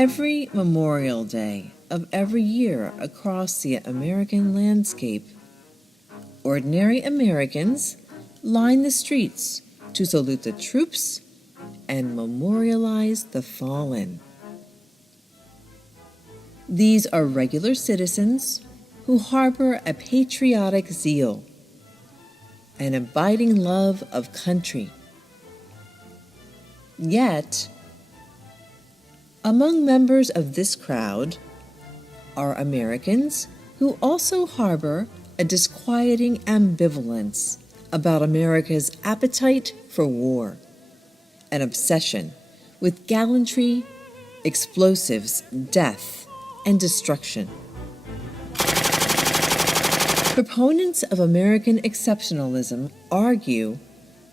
Every Memorial Day of every year across the American landscape, ordinary Americans line the streets to salute the troops and memorialize the fallen. These are regular citizens who harbor a patriotic zeal, an abiding love of country. Yet, among members of this crowd are Americans who also harbor a disquieting ambivalence about America's appetite for war, an obsession with gallantry, explosives, death, and destruction. Proponents of American exceptionalism argue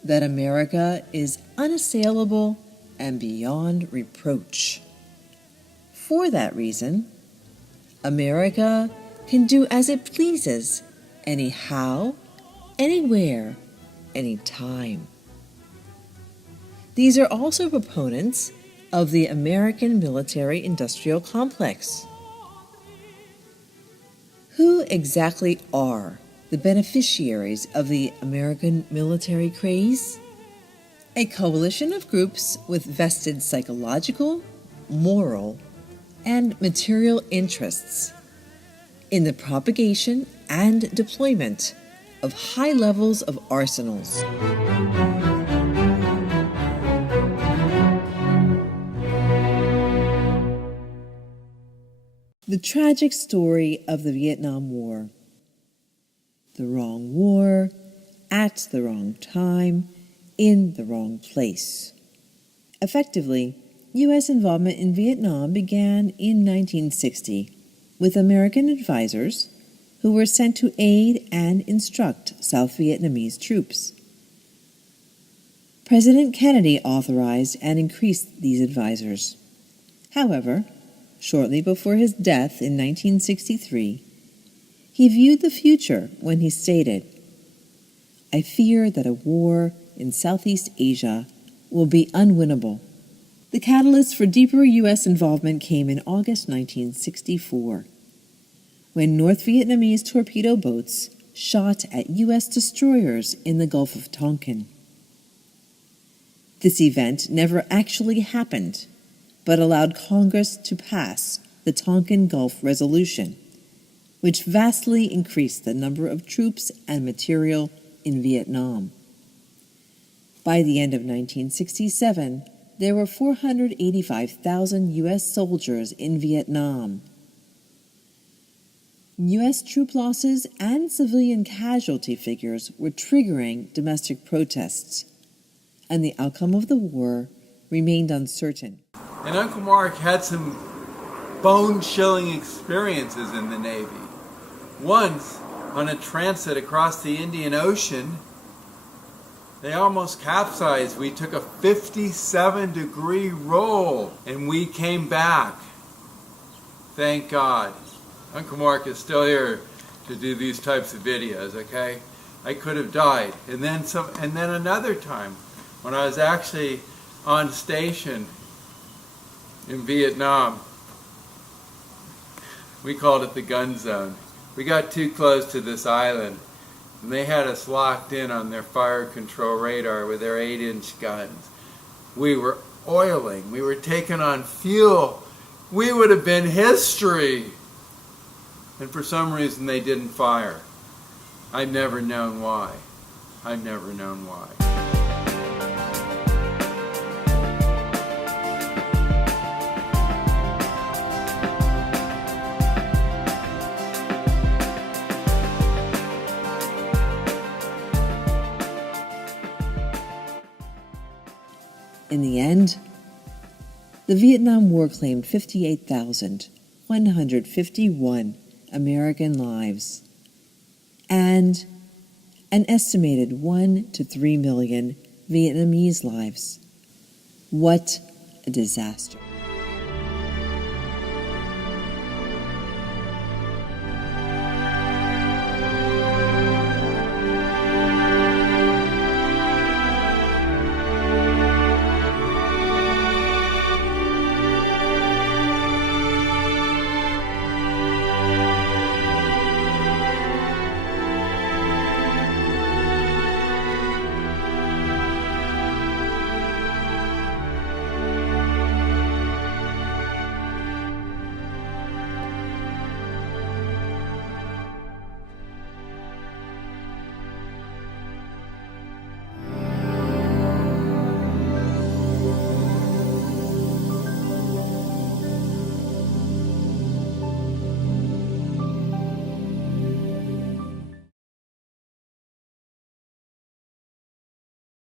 that America is unassailable and beyond reproach. For that reason, America can do as it pleases, anyhow, anywhere, anytime. These are also proponents of the American military-industrial complex. Who exactly are the beneficiaries of the American military craze? A coalition of groups with vested psychological, moral, and material interests in the propagation and deployment of high levels of arsenals. The tragic story of the Vietnam War. The wrong war, at the wrong time, in the wrong place. Effectively, U.S. involvement in Vietnam began in 1960 with American advisors who were sent to aid and instruct South Vietnamese troops. President Kennedy authorized and increased these advisors. However, shortly before his death in 1963, he viewed the future when he stated, "I fear that a war in Southeast Asia will be unwinnable." The catalyst for deeper U.S. involvement came in August 1964, when North Vietnamese torpedo boats shot at U.S. destroyers in the Gulf of Tonkin. This event never actually happened, but allowed Congress to pass the Tonkin Gulf Resolution, which vastly increased the number of troops and material in Vietnam. By the end of 1967, there were 485,000 U.S. soldiers in Vietnam. U.S. troop losses and civilian casualty figures were triggering domestic protests, and the outcome of the war remained uncertain. And Uncle Mark had some bone-chilling experiences in the Navy. Once, on a transit across the Indian Ocean, they almost capsized. We took a 57-degree roll, and we came back. Thank God. Uncle Mark is still here to do these types of videos, okay? I could have died. And then another time, when I was actually on station in Vietnam, we called it the gun zone. We got too close to this island, and they had us locked in on their fire control radar with their 8-inch guns. We were oiling. We were taking on fuel. We would have been history. And for some reason they didn't fire. I've never known why. I've never known why. In the end, the Vietnam War claimed 58,151 American lives and an estimated 1 to 3 million Vietnamese lives. What a disaster.